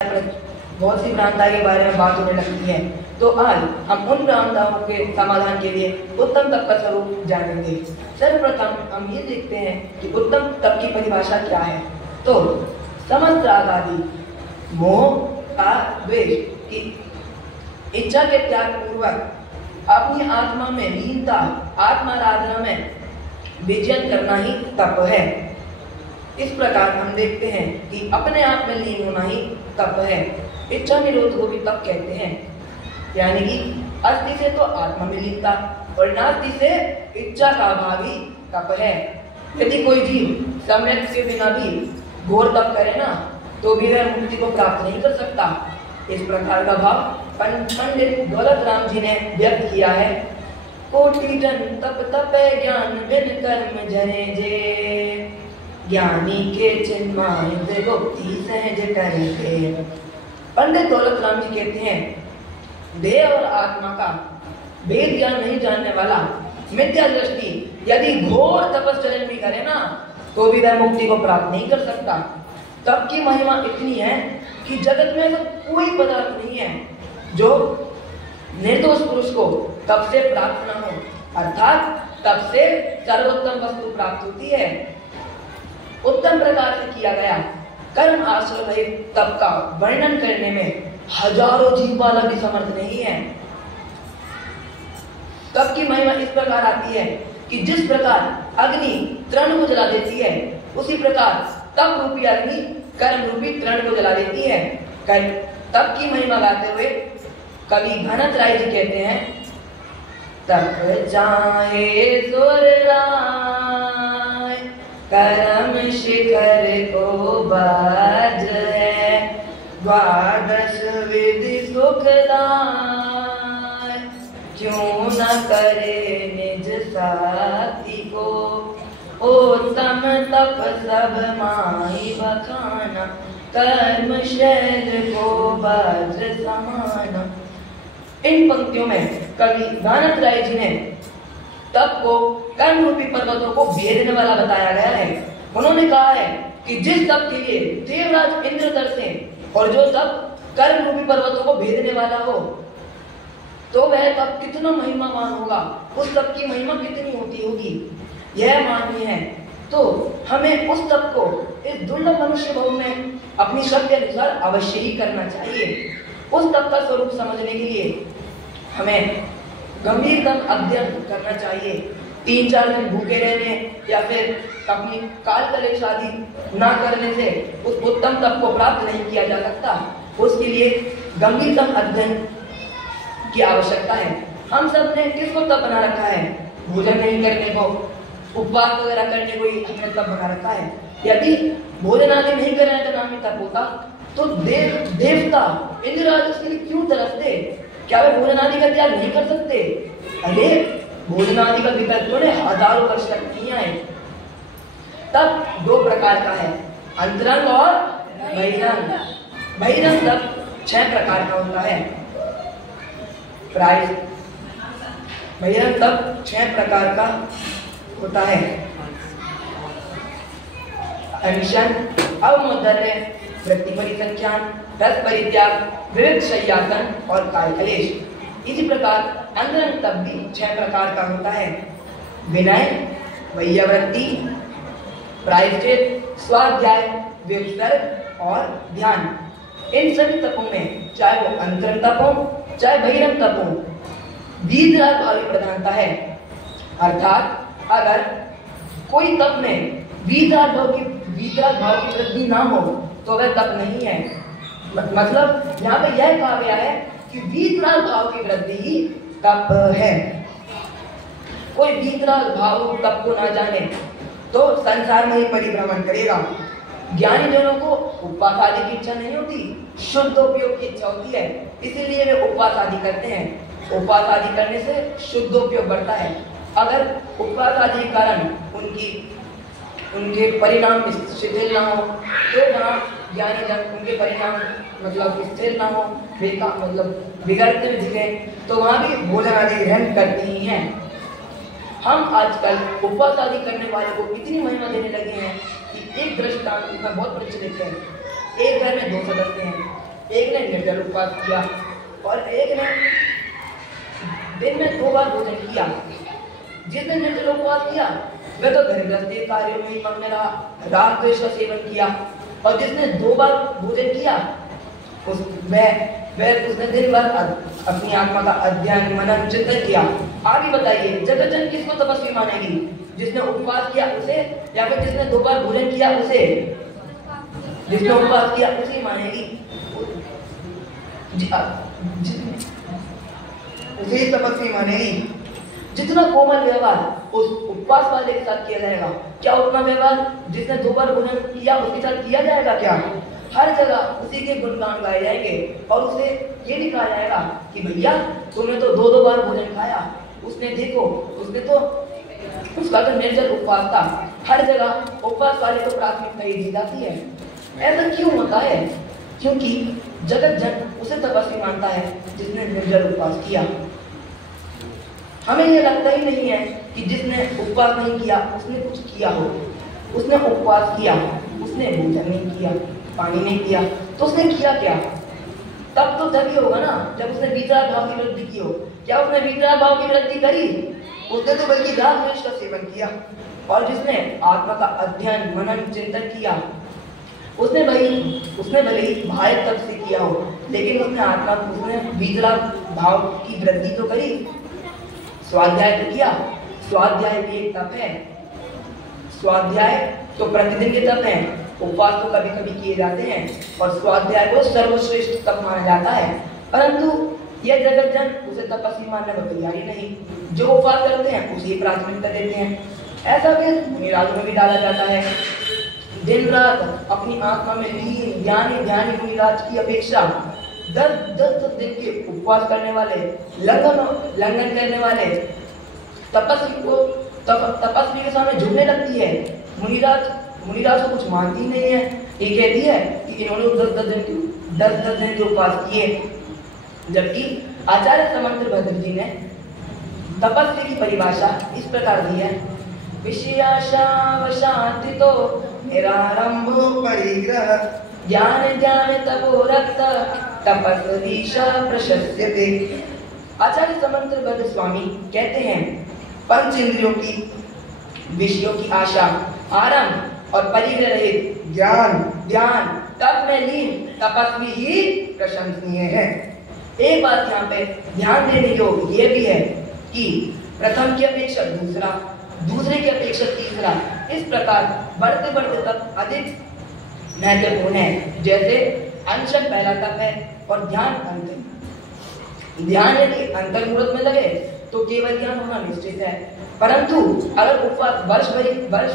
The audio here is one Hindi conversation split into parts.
बहुत सी भ्रांताओं के बारे में बात होने लगती है। तो आज हम उन भ्रांताओं के समाधान के लिए उत्तम तप का स्वरूप जानेंगे। सर्वप्रथम हम ये देखते हैं कि उत्तम तप की परिभाषा क्या है। तो समस्त राग आदि मोह का द्वेष की इच्छा के त्याग पूर्वक अपनी आत्मा में लीनता, आत्माराधना में विजय करना ही तप है। इस प्रकार हम देखते हैं कि अपने आप में लीन होना ही तप है। इच्छा निरोध को भी तप कहते हैं, यानी कि अस्थि से तो आत्मा में लीनता और नास्ति से इच्छा का अभाव ही तप है। यदि कोई जीव सम्यक के बिना भी घोर तप करे ना, तो भी वह मुक्ति को प्राप्त नहीं कर सकता। इस प्रकार का भाव पंडित दौलत राम जी ने व्यक्त किया है। कोटि जन तप तपे ज्ञान बिन कर्म जरे जे, ज्ञानी के चिन्माय गुप्ति सहज करेंगे। पंडित दौलत राम जी कहते हैं, देह और आत्मा का भेद ज्ञान नहीं जानने वाला मिथ्या दृष्टि यदि घोर तपस्या भी करे ना, तो भी वह मुक्ति को प्राप्त नहीं कर सकता। तप की महिमा इतनी है कि जगत में ऐसा कोई पदार्थ नहीं है जो निर्दोष पुरुष को तप से प्राप्त न हो, अर्थात तप से सर्वोत्तम वस्तु प्राप्त होती है। उत्तम प्रकार से किया गया कर्म आश्रय रहित तप का वर्णन करने में हजारों जीव वाला भी समर्थ नहीं है। तप की महिमा इस प्रकार आती है कि जिस प्रकार अग्नि तृण को जला देती है, उसी प्रकार तप रूपी अग्नि कर्म रूपी तृण को जला देती है। तप की महिमा गाते हुए कवि घनत राय जी कहते हैं, तप चाहे सुर राय कर्म शिखर को बाज है, द्वादश विधि सुखदाय क्यों न करे निज साथी को, उत्तम तप सब माही बखाना, कर्म शैल को वज्र समाना। इन पंक्तियों में कवि घनत राय जी ने तप को कर्म रूपी पर्वतों को भेदने वाला बताया गया है। उन्होंने कहा है कि जिस तप के लिए देवराज इंद्र तरसे और जो तप कर्म रूपी पर्वतों को भेदने वाला हो, तो वह तप कितना महिमावान होगा, उस तप की महिमा कितनी होती होगी, यह माननीय है। तो हमें उस तप को इस दुर्लभ मनुष्य भाव में अपनी शक्ति अनुसार अवश्य ही करना चाहिए। उस तप का स्वरूप समझने के लिए हमें गंभीरतम अध्ययन करना चाहिए। 3-4 दिन भूखे रहने या फिर अपनी काल कलेश आदि ना करने से उस उत्तम तप को प्राप्त नहीं किया जा सकता। उसके लिए गंभीरतम अध्ययन की आवश्यकता है। हम सब ने किसको तप बना रखा है? भोजन नहीं करने को, उपवास वगैरह करने को ही हमने तप बना रखा है। यदि भोजन आदि नहीं करने का नाम ही तप होता, तो देवता इंद्रराज उसके लिए क्यों तरसते? क्या वे भोजन आदि का त्याग नहीं कर सकते? अरे भोजन आदि का विकल्प थोड़े हजारों वर्ष तक नहीं आए। तप 2 प्रकार का है, अंतरंग और बहिरंग। बहिरंग तप 6 प्रकार का होता है। बहिरंग तप 6 प्रकार का होता है। अनिशन, अवमोदर्य, वृत्ति परिसंख्यान, रस परित्याग, विविध शय्यासन और काय कलेश। इसी प्रकार अंतरंग तप भी 6 प्रकार का होता है। विनय, वैयावृत्ति, प्रायश्चित, स्वाध्याय, विसर्ग और ध्यान। इन सभी तपों में, चाहे वो अंतरंग तप हो चाहे बहिरंग तप हो, वीतराग भाव की प्रधानता है। अर्थात अगर कोई तप में वीतराग भाव की वृद्धि ना हो तो वह तप नहीं है। मतलब यहाँ पे यह कहा गया है कि वीतराग भाव की वृद्धि ही तप है। कोई वीतराग भाव तप को ना जाने तो संसार में ही परिभ्रमण करेगा। ज्ञानी जनों को उपवास आदि की इच्छा नहीं होती, शुद्ध उपयोग की इच्छा होती है, इसीलिए वे उपवास आदि करते हैं। उपवास आदि करने से शुद्ध उपयोग बढ़ता है। अगर उपवास आदि के कारण उनके परिणाम शिथिल ना हो, तो वहाँ ज्ञानी जन उनके परिणाम मतलब स्थिर ना हो, मतलब बिगड़ते हुए दिखे, तो वहाँ भी भोजन आदि ग्रहण करते ही हैं। हम आजकल उपवास आदि करने वाले को इतनी महिमा देने लगे हैं कि एक दृष्टांत इसमें बहुत प्रचलित है। एक घर में 2 सदस्य हैं, एक ने निर्जल उपवास किया और एक ने दिन में 2 बार भोजन किया। जिसने निर्जल उपवास किया वह तो घर गृहस्थी कार्यों में ही मग्न रहा, राग द्वेष का सेवन किया। और जिसने 2 बार भोजन किया उसने दिन भर अपनी आत्मा का अध्ययन मनन चिंतन किया। आगे बताइए, जगत जन किसको तपस्वी मानेगी? जिसने उपवास किया उसे, या फिर जिसने 2 बार भोजन किया उसे? जिसने उपवास किया उसे मानेगी, उसे तपस्वी मानेगी। जितना कोमल व्यवहार उस उपवास वाले के साथ किया जाएगा, क्या उतना व्यवहार जिसने 2 बार भोजन किया उसके साथ किया जाएगा? क्या हर जगह उसी के गुणगान गाए जाएंगे और उसे ये भी कहा जाएगा कि भैया तुमने तो 2-2 बार भोजन खाया, उसने देखो उसका तो निर्जल उपवास था। हर जगह उपवास वाले को प्राथमिकता दी जाती है। ऐसा क्यों होता है? क्योंकि जगत जन उसे तपस्वी मानता है जिसने निर्जल उपवास किया। हमें यह लगता ही नहीं है कि जिसने उपवास नहीं किया उसने कुछ किया हो। उसने उपवास किया, उसने भोजन नहीं किया, पानी नहीं पिया, तो उसने किया क्या? तब तो तभी होगा ना जब उसने वितराग भाव की वृद्धि की हो। क्या उसने वितराग भाव की वृद्धि करी? उसने तो बल्कि राग द्वेष का सेवन किया। और जिसने आत्मा का अध्ययन मनन चिंतन किया उसने भले ही बाह्य तप से किया हो, लेकिन उसने वितराग भाव की वृद्धि तो करी। स्वाध्याय तो किया, स्वाध्याय भी एक तप है। स्वाध्याय तो प्रतिदिन के तप हैं, उपवास तो कभी कभी किए जाते हैं और स्वाध्याय को सर्वश्रेष्ठ तप माना जाता है। परंतु यह जगत जन उसे तपस्वी मानने को तैयार ही नहीं। जो उपवास करते हैं उसे प्राथमिकता देते हैं। ऐसा भी मुनिराजों में भी डाला जाता है। दिन रात अपनी आत्मा में लीन ज्ञानी मुनिराज की अपेक्षा 10 दिन के उपवास करने वाले, लंघन करने वाले तपस्वी के सामने झुकने लगती है। मुनिराज को कुछ मानती नहीं है। ये कहती है कि इन्होंने 10 दिन के उपवास किए। जबकि आचार्य समंत्र भद्र जी ने तपस्वी की परिभाषा इस प्रकार दी है: विषयाशावशांतितो निरारंभो परिग्रह ज्ञान तपो रक्त तपस्वीशा प्रशस्यते। आचार्य समंत्र भद्र स्वामी कहते हैं, पंच इंद्रियों की, विषयों की आशा, आरंभ और परिग्रह रहित ज्ञान तप में लीन तपस्वी ही प्रशंसनीय है। एक बात यहाँ पे ध्यान देने योग्य ये भी है कि प्रथम की अपेक्षा दूसरा, दूसरे की अपेक्षा तीसरा, इस प्रकार बढ़ते बढ़ते तप अधिक महत्वपूर्ण है। जैसे अनशन पहला तप है और ध्यान अंतिम। ध्यान यदि अंतर्मुहूर्त में लगे तो केवल ज्ञान होना निश्चित है, परंतु अगर उपवास वर्ष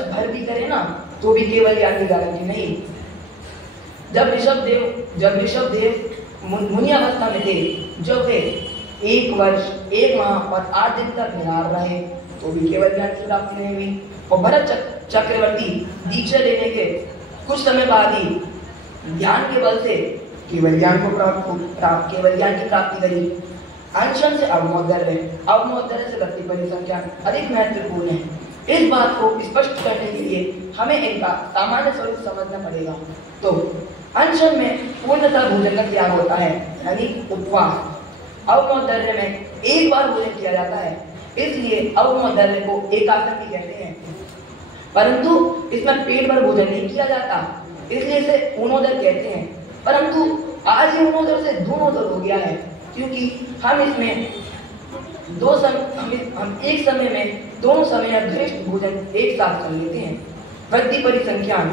भर भी करे ना तो भी केवल ज्ञान की गारंटी नहीं। जब ऋषभ देव मुनि अवस्था में थे, जब वे 1 वर्ष 1 माह और 8 दिन तक निराहार रहे तो भी केवल ज्ञान की प्राप्ति नहीं हुई। और भरत चक्रवर्ती दीक्षा लेने के कुछ समय बाद ही ज्ञान के बल से केवल ज्ञान की प्राप्ति करी। अनशन से अवमोदर्य से वृत्ति परिसंख्यान अधिक महत्वपूर्ण है। इस बात को स्पष्ट करने के लिए हमें इनका सामान्य स्वरूप समझना पड़ेगा। तो अनशन में पूर्णतः भोजन का त्याग होता है, यानी उपवास। अवमोदर्य में एक बार भोजन किया जाता है, इसलिए अवमोदर्य को एकासन भी कहते हैं। परंतु इसमें पेट भर भोजन नहीं किया जाता, इसलिए इसे ऊनोदर कहते हैं। परंतु आज ये ऊनोदर से दूनोदर हो गया है, क्योंकि हम इसमें हम एक समय में दोनों समय घनिष्ठ भोजन एक साथ कर लेते हैं। वृत्ति परिसंख्यान,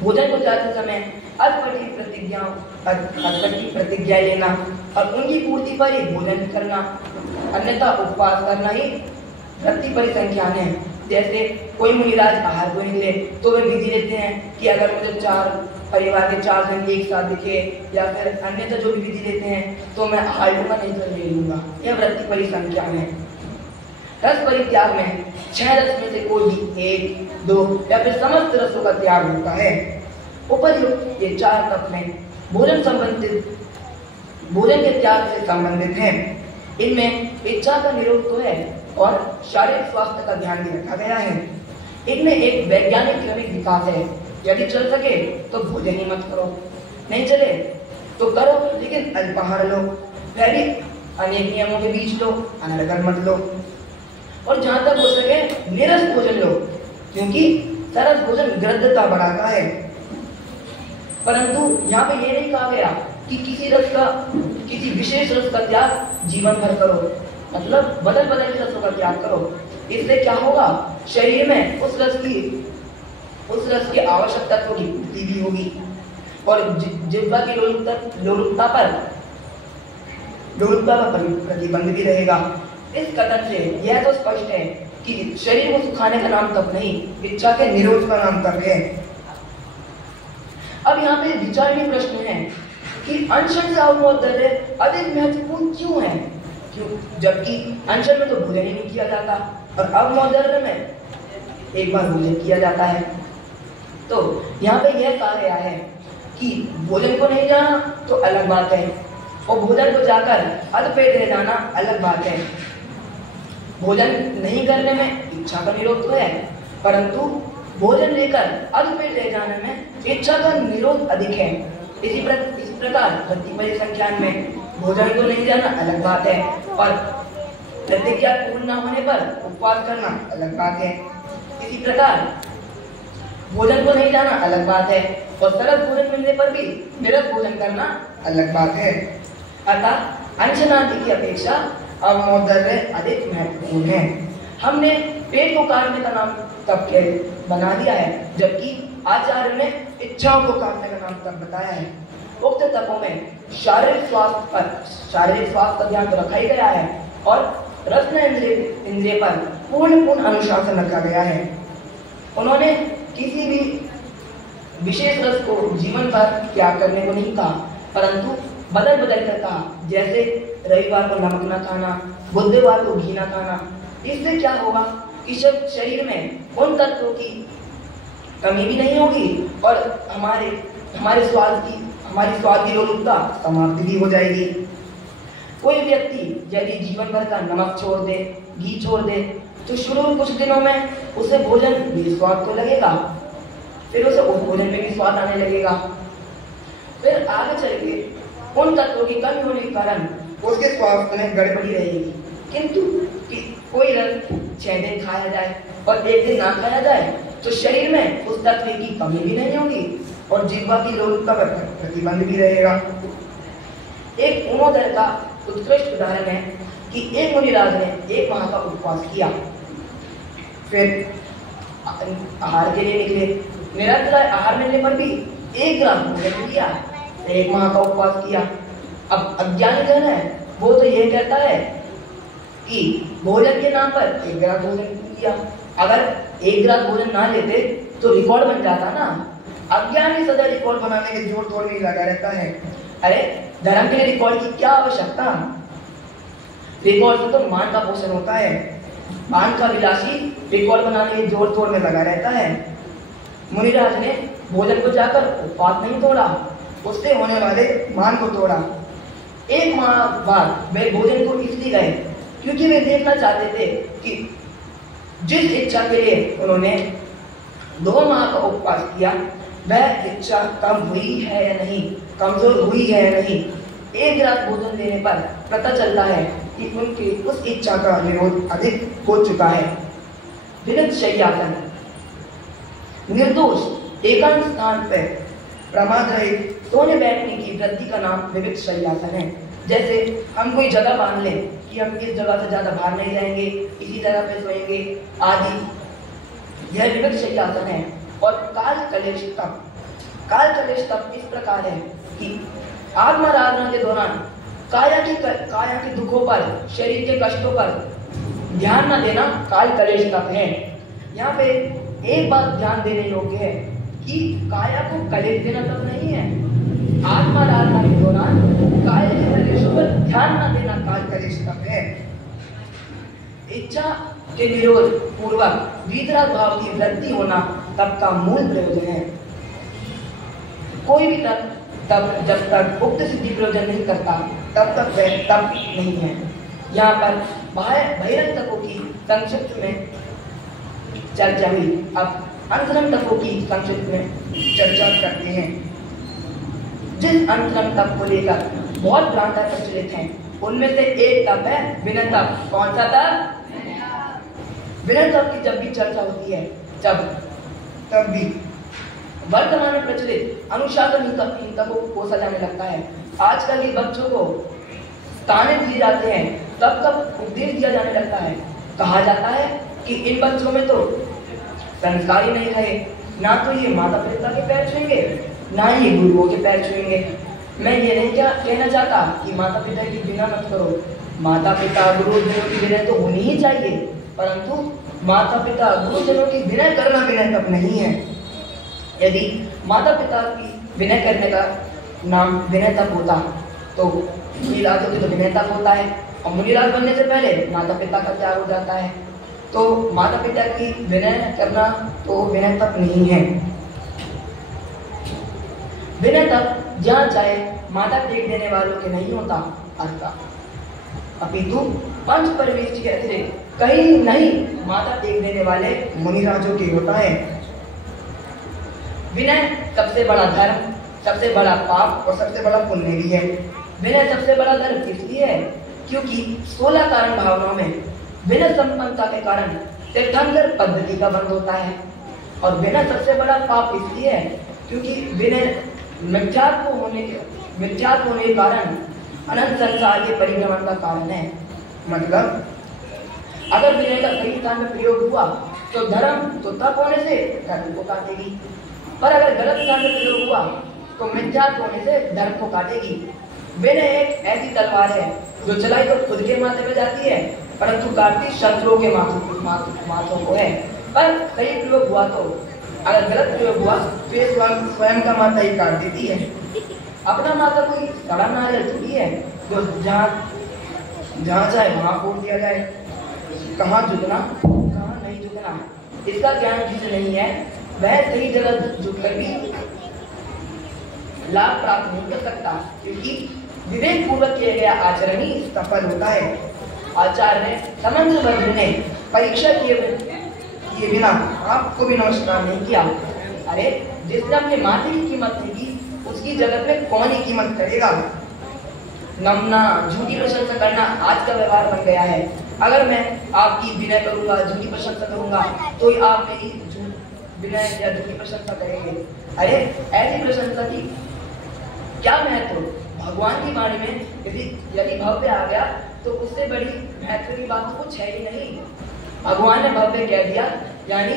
भोजन को जाते समय अर्थकटी प्रतिज्ञा लेना और उनकी पूर्ति पर ही भोजन करना, अन्यथा उपवास करना ही वृत्ति परिसंख्यान है। जैसे कोई मुनिराज आहार को निकले तो वे विधि लेते हैं कि अगर मुझे परिवार के 4 जन एक साथ दिखे या फिर अन्यथा जो भी विधि लेते हैं तो मैं आहार को नहीं कर ले लूंगा। यह वृत्ति परिसंख्यान है। रस परित्याग में 6 रस में से कोई भी 1, 2 या फिर समस्त रसों का त्याग होता है। उपर्युक्त ये 4 तप में भोजन के त्याग से संबंधित हैं। इनमें इच्छा का निरोध तो है और शारीरिक स्वास्थ्य का ध्यान भी रखा गया है। इनमें एक वैज्ञानिक क्रमिक विकास है। यदि चल सके तो भोजन ही मत करो, नहीं चले तो करो, लेकिन अल्पाहार लो, वह भी अनेक नियमों के बीच लो, अनर्गल मत लो। और जहां तक हो सके निरस भोजन लो, क्योंकि सरस भोजन गृद्धता बढ़ाता है। परंतु यहाँ पे ये नहीं कहा गया कि किसी विशेष रस का त्याग जीवन भर करो, मतलब बदल बदल के रसों का त्याग करो। इससे क्या होगा, शरीर में उस रस की आवश्यक तत्वों की पूर्ति भी होगी और जिह्वा की लोलुपता पर प्रतिबंध भी रहेगा। इस कथन से यह तो स्पष्ट है कि शरीर को सुखाने का नाम तप नहीं, इच्छा के निरोध का नाम तप है। अब यहाँ पे विचारणीय प्रश्न है कि अनशन से अवमोदर्य अधिक महत्वपूर्ण क्यों है? क्यों, जबकि अनशन में तो भोजन ही नहीं किया जाता और अवमोदर्य में एक बार भोजन किया जाता है। तो यहाँ पे यह कहा गया है कि भोजन को नहीं जाना तो अलग बात है और भोजन को जाकर अधपेट रह जाना अलग बात है। भोजन नहीं करने में इच्छा का निरोध तो है, परंतु भोजन लेकर अधपेट रह जाने में इच्छा का निरोध अधिक है। इसी प्रकार प्रतिपद संख्यान में भोजन को नहीं जाना अलग बात है और प्रतिज्ञा पूर्ण न होने पर उपवास करना अलग बात है। इसी प्रकार भोजन को नहीं जाना अलग बात है और सरल भोजन मिलने पर भी निरस भोजन करना अलग बात है। अतः अंशनादि की अपेक्षा अवमोदर्य अधिक महत्वपूर्ण है। हमने पेट को काटने का नाम तप के बना दिया है, जबकि आचार्य ने इच्छाओं को काटने का नाम तप बताया है। उक्त तपों में शारीरिक स्वास्थ्य का ध्यान तो रखा ही गया है और रत्न इंद्रिय पर पूर्ण अनुशासन रखा गया है। उन्होंने किसी भी विशेष रस को जीवन भर त्याग करने को नहीं कहा, परंतु बदल कर कहा। जैसे रविवार को नमक न खाना, बुधवार को घी न खाना। इससे क्या होगा कि शरीर में उन तत्वों की कमी भी नहीं होगी और हमारी स्वाद की लोलुपता समाप्ति भी हो जाएगी। कोई व्यक्ति यदि जीवन भर का नमक छोड़ दे, घी छोड़ दे, तो शुरू कुछ दिनों में उसे भोजन भी स्वाद तो लगेगा, फिर उसे उस भोजन में भी स्वाद आने लगेगा। फिर आगे चल के उन तत्वों की कमी होने के कारण उसके स्वास्थ्य में गड़बड़ी रहेगी। किंतु कोई रस 6 दिन खाया जाए और 1 दिन ना खाया जाए तो शरीर में उस तत्व की कमी भी नहीं होगी और जिह्वा की लोलुपता पर प्रतिबंध भी रहेगा। एक उन्नोदर का उत्कृष्ट उदाहरण है कि एक मुनिराज ने 1 माह का उपवास किया, फिर आहार के लिए निकले। निरंतर आहार मिलने पर भी 1 ग्राम भोजन किया, 1 माह का उपवास किया। अब अज्ञानी जन है, वो तो ये कहता है कि भोजन के नाम पर 1 ग्राम भोजन किया। अगर 1 ग्राम भोजन ना लेते तो रिकॉर्ड बन जाता ना। अज्ञानी सदा रिकॉर्ड बनाने के जोर तोड़ में लगा रहता है। अरे धर्म के लिए रिकॉर्ड की क्या आवश्यकता? रिकॉर्ड से तो मान का पोषण होता है। मान का विलासी रिकॉर्ड बनाने के जोर तोड़ में लगा रहता है। मुनिराज ने भोजन को जाकर उपवास नहीं तोड़ा, उससे होने वाले मान को तोड़ा। 1 माह बाद वे भोजन को इसलिए गए क्योंकि वे देखना चाहते थे कि जिस इच्छा के लिए उन्होंने 2 माह का उपवास किया वह इच्छा कम हुई है या नहीं, कमजोर हुई है या नहीं। 1 गिलास भोजन लेने पर पता चलता है कि उनकी उस इच्छा का निरोध अधिक हो चुका है। विविध शय्यासन, निर्दोष एकांत स्थान पर प्रमाद रहित सोने बैठने की वृत्ति का नाम विविध शय्यासन है। जैसे हम कोई जगह बांध लें कि हम इस जगह से ज्यादा बाहर नहीं जाएंगे, इसी जगह पे सोएंगे आदि, यह विविध शय्यासन है। और काल कलेश तप इस प्रकार है कि आत्माराधना के दौरान काया के दुखों पर, शरीर के कष्टों पर ध्यान न देना काल कलेश तप है। यहाँ पे एक बात ध्यान देने योग्य है कि काया को कलेश देना तप नहीं है। आत्माराधना के दौरान काया के कलेशों पर ध्यान न देना काल कलेश तप है। इच्छा के निरोध पूर्वक वीतराग भाव की वृद्धि होना तप का मूल प्रयोजन है। कोई भी तप जब तक उक्त सिद्धि प्रयोजन नहीं करता तब तक वह तप नहीं है। यहाँ पर बहिरंग तपों की संक्षिप्त में चर्चा हुई, अब अंतरंग तपों की संक्षिप्त में चर्चा करते हैं। जिस अंतरंग तप को लेकर बहुत भ्रांतियां प्रचलित हैं, उनमें से एक तप है विनय तप। कौन सा तप? विनय तप की जब भी चर्चा होती है तब भी वर्तमान में प्रचलित अनुशासनहीन तपों को कोसा जाने लगता है। आजकल के बच्चों को ताने दिए जाते हैं, तब उपदेश दिया जाने लगता है। कहा जाता है कि इन बच्चों में तो संस्कार ही नहीं रहे, ना तो ये माता पिता के पैर छुएंगे, ना ही गुरुओं के पैर छुएंगे। मैं ये नहीं कहना चाहता कि माता पिता की बिना मत करो, माता पिता गुरुजनों की विनय तो होनी ही चाहिए, परंतु माता पिता गुरुजनों की विनय करना विनय तप नहीं है। यदि माता पिता की विनय करने का नाम विनय तप होता तो मुनिराज होते तो विनय तप होता है, और मुनिराज बनने से पहले माता पिता का त्याग हो जाता है। तो माता पिता की विनय करना तो विनय तप नहीं है। विनय तप जहाँ चाहे माता टेक देने वालों के नहीं होता, अपितु पंच परमेश के अतिरिक्त कहीं नहीं माता टेक देने वाले मुनिराजों के होता है। विनय सबसे बड़ा धर्म, सबसे बड़ा पाप और सबसे बड़ा पुण्य भी है। विनय सबसे बड़ा धर्म इसलिए है क्योंकि 16 कारण भावनाओं में विनय संपन्नता के कारण तीर्थंकर पद्धति का बंध होता है। और विनय सबसे बड़ा पाप इसलिए है क्योंकि विनय मिथ्यात्व होने के कारण अनंत संसार के परिभ्रमण का कारण है। मतलब अगर विनय का सही स्थान में प्रयोग हुआ तो धर्म तो तप होने से धर्म को काटेगी, पर अगर गलत स्थान में प्रयोग हुआ तो मिथ्यात्व होने से धर्म को काटेगी। विनय एक ऐसी तलवार है जो चलाई तो खुद के माथे पे जाती है, परंतु काटती शत्रुओं के माथों को है। पर सही प्रयोग हुआ तो, अगर गलत प्रयोग हुआ तो ये स्वयं का माथा ही काट देती है। अपना माथा कोई सड़ा नारियल थोड़ी है जो जहाँ चाहे वहाँ फोड़ दिया जाए। कहाँ झुकना कहाँ नहीं झुकना इसका ज्ञान जिसे नहीं है वह सही जगह झुककर भी लाभ प्राप्त नहीं कर सकता, क्योंकि विवेक पूर्वक किया गया आचरण ही सफल होता है। आचार्य ने समंत भद्र ने परीक्षा किए बिना आपको भी नमस्कार नहीं किया। अरे जिसने अपने माथे की कीमत नहीं की उसकी जगत में कौन ही कीमत करेगा। नमना झूठी प्रशंसा करना आज का व्यवहार बन गया है। अगर मैं आपकी विनय करूंगा, झूठी प्रशंसा करूंगा, तो आप मेरी विनय या झूठी प्रशंसा करेंगे। अरे ऐसी प्रशंसा की क्या महत्व। भगवान की वाणी में यदि भव्य आ गया तो उससे बड़ी महत्व की बात तो कुछ है ही नहीं। भगवान ने भव्य कह दिया यानी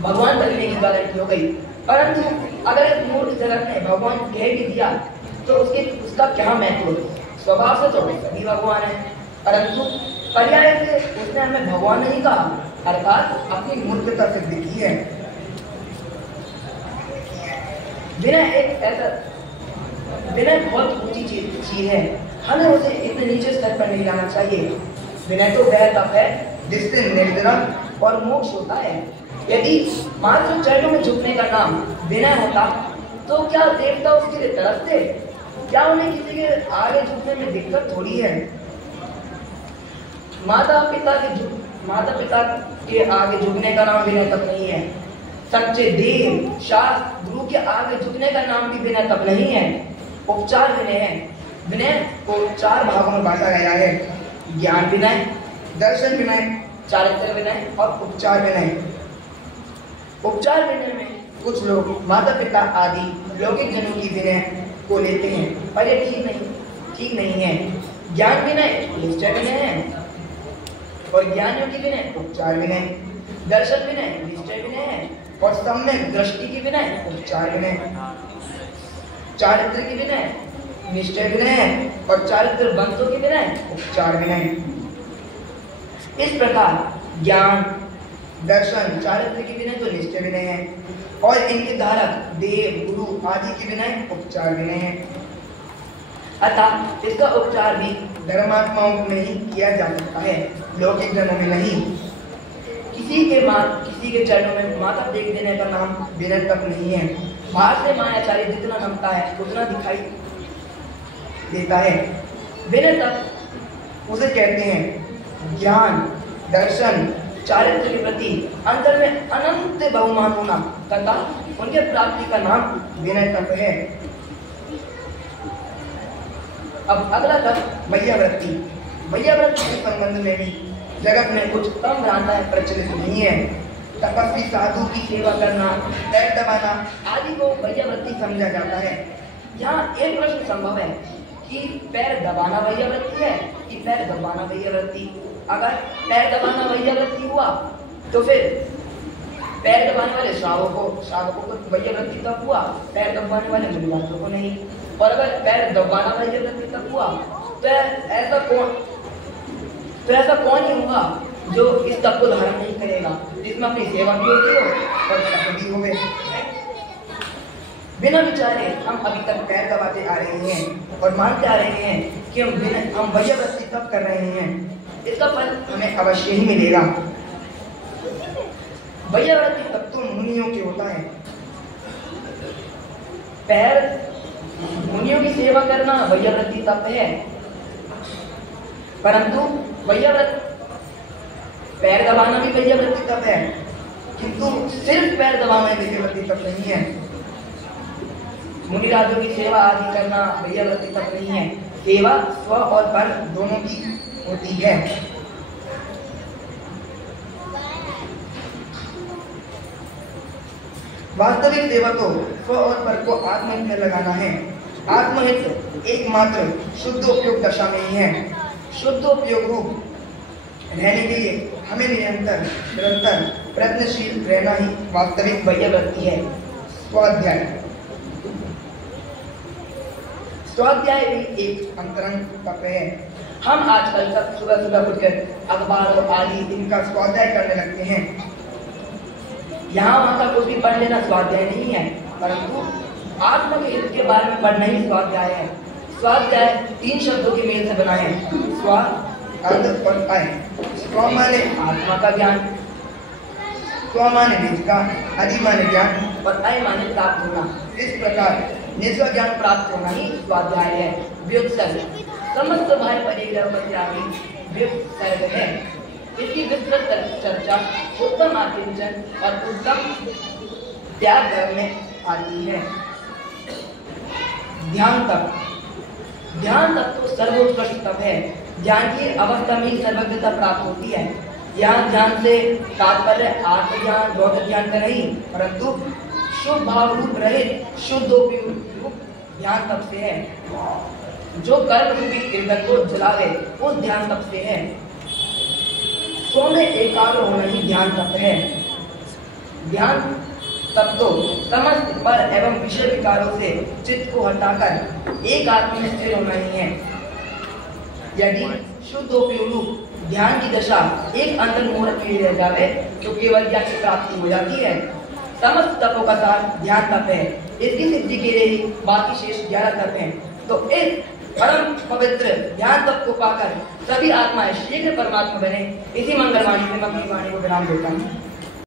भगवान तकने की गारंटी हो गई। परंतु अगर इस मूर्ख जगत ने भगवान कह भी दिया तो उसका क्या महत्व। स्वभाव से तो सभी भगवान है, परंतु पर्याय से उसने हमें भगवान नहीं कहा, अर्थात अपनी मूर्खता सिद्ध की है। विनय बहुत ऊंची चीज है, हमें उसे इतने नीचे स्तर पर नहीं लाना चाहिए। विनय तो वह तप है जिससे निर्जन और मोक्ष होता है। यदि मात्र चरणों में झुकने का नाम विनय होता तो क्या देवता उसके लिए तरसते? क्या उन्हें किसी के आगे झुकने में दिक्कत थोड़ी है। माता पिता के आगे झुकने का नाम विनय तप नहीं है। सच्चे देव शास्त्र गुरु के आगे झुकने का नाम भी विनय तप नहीं है, उपचार विनय है। विनय को 4 भागों में बांटा गया है, ज्ञान विनय, दर्शन विनय, चारित्र विनय और उपचार विनय। उपचार विनय में कुछ लोग माता पिता आदि लौकिक जनों की विनय को लेते हैं, पर ये ठीक नहीं है। ज्ञान विनय निश्चय विनय है और ज्ञानियों की विनय उपचार विनय, दर्शन विनय निश्चय विनय है और सम्यक दृष्टि की विनय उपचार विनय, चारित्र की विनय निश्चय विनय है और चारित्र बंधों की विनय उपचार विनय। इस प्रकार ज्ञान दर्शन चारित्र की विनय तो निश्चय विनय है और इनके धारक देव गुरु आदि की विनय उपचार विनय है। अतः इसका उपचार भी धर्मात्माओं में ही किया जा सकता है, लौकिक जनों में नहीं। किसी के चरणों में माथा टेक देने का नाम विनय तप नहीं है। बाहर से मायाचारी जितना नमता है उतना दिखाई देता है। विनय तप उसे कहते हैं ज्ञान दर्शन चारित्र के प्रति अंतर में अनंत बहुमान होना तथा उनके प्राप्ति का नाम विनय तप है। अब अगला तप वैयावृत्ति। वैयावृत्ति के संबंध में भी जगत में कुछ कम भ्रांताएं प्रचलित नहीं है। तपस्वी साधु की सेवा करना, पैर दबाना आदि को वैयावृत्ति समझा जाता है। यहाँ एक प्रश्न संभव है कि पैर दबाना वैयावृत्ति है कि पैर दबाना वैयावृत्ति। अगर पैर दबाना वैयावृत्ति हुआ तो फिर पैर दबाने वाले श्रावकों को वैयावृत्ति तब हुआ, पैर दबाने वाले मुनिवासों को नहीं। और अगर पैर दबाना वैयावृत्ति तब हुआ तो ऐसा कौन ही होगा जो इस तप को धारण नहीं करेगा, जिसमें अपनी सेवा भी होती हो और तप भी होवे। बिना विचारे हम अभी तक पैर दबाते आ रहे हैं और मानते आ रहे हैं कि हम वैयावृत्ति तप कर रहे हैं। इसका फल हमें अवश्य ही मिलेगा। वैयावृत्ति तप तो मुनियों के होता है। पैर मुनियों की सेवा करना वैयावृत्ति तप है, परंतु पैर दबाना भी वैयावृत्ति तप है, किंतु सिर्फ पैर दबाना वैयावृत्ति तप नहीं है। मुनिराजों की सेवा आदि करना वैयावृत्ति तप नहीं है। सेवा स्व और पर दोनों की होती है। वास्तविक सेवा तो स्व और पर को आत्महित में लगाना है। आत्महित एकमात्र शुद्ध उपयोग दशा में ही है। शुद्ध उपयोग रूप रहने के लिए हमें निरंतर प्रयत्नशील रहना ही वास्तविक वैयावृत्ति है। स्वाध्याय भी एक अंतरंग तप है। हम आजकल सब सुबह सुबह उठकर अखबार और आदि इनका स्वाध्याय करने लगते हैं। यहाँ वहाँ का कुछ भी पढ़ लेना स्वाध्याय नहीं है, परंतु आत्म के हित के बारे में पढ़ना ही स्वाध्याय है। स्वाध्याय 3 शब्दों के मेल से बना है, स्व, अर्ध और अय। स्व माने आत्मा का ज्ञान, स्व माने निज का, अधि माने ज्ञान और अय माने प्राप्त होना। इस प्रकार निज ज्ञान प्राप्त होना ही स्वाध्याय है। व्युत्सर्ग समस्त भाई परिग्रह त्यागी व्युत्सर्ग है। इसकी विस्तृत चर्चा उत्तम आकिंचन और उत्तम त्याग धर्म में आती है। ध्यान तप। ध्यान तप तो सर्वोत्कृष्ट तप है। ध्यान की अवस्था में सर्वज्ञता प्राप्त होती है। यहाँ ध्यान से तात्पर्य आत्मज्ञान बौद्ध ध्यान का नहीं, परंतु शुभ भाव रूप रहित शुद्धोपयोग ध्यान तप से है। जो कर्म रूपी ईंधन को जलावे उस ध्यान तप से है। स्व में एकाग्र होना ही ध्यान तप है। ध्यान तप तो समस्त पर एवं विषय विकारों से चित्त को हटाकर एक आत्मा में स्थिर होना ही है। यदि शुद्धोपयोग ध्यान की दशा एक अंतर मुहूर्त के लिए रह जावे तो केवल ज्ञान की प्राप्ति हो जाती है। समस्त तपों का सार ध्यान तप है। इसकी सिद्धि के लिए ही बाकी शेष 11 तप हैं। तो इस परम पवित्र ध्यान तप को पाकर सभी आत्माएं शीघ्र परमात्मा बने। इसी मंगलवाणी से मैं अपनी वाणी को विराम देता हूँ।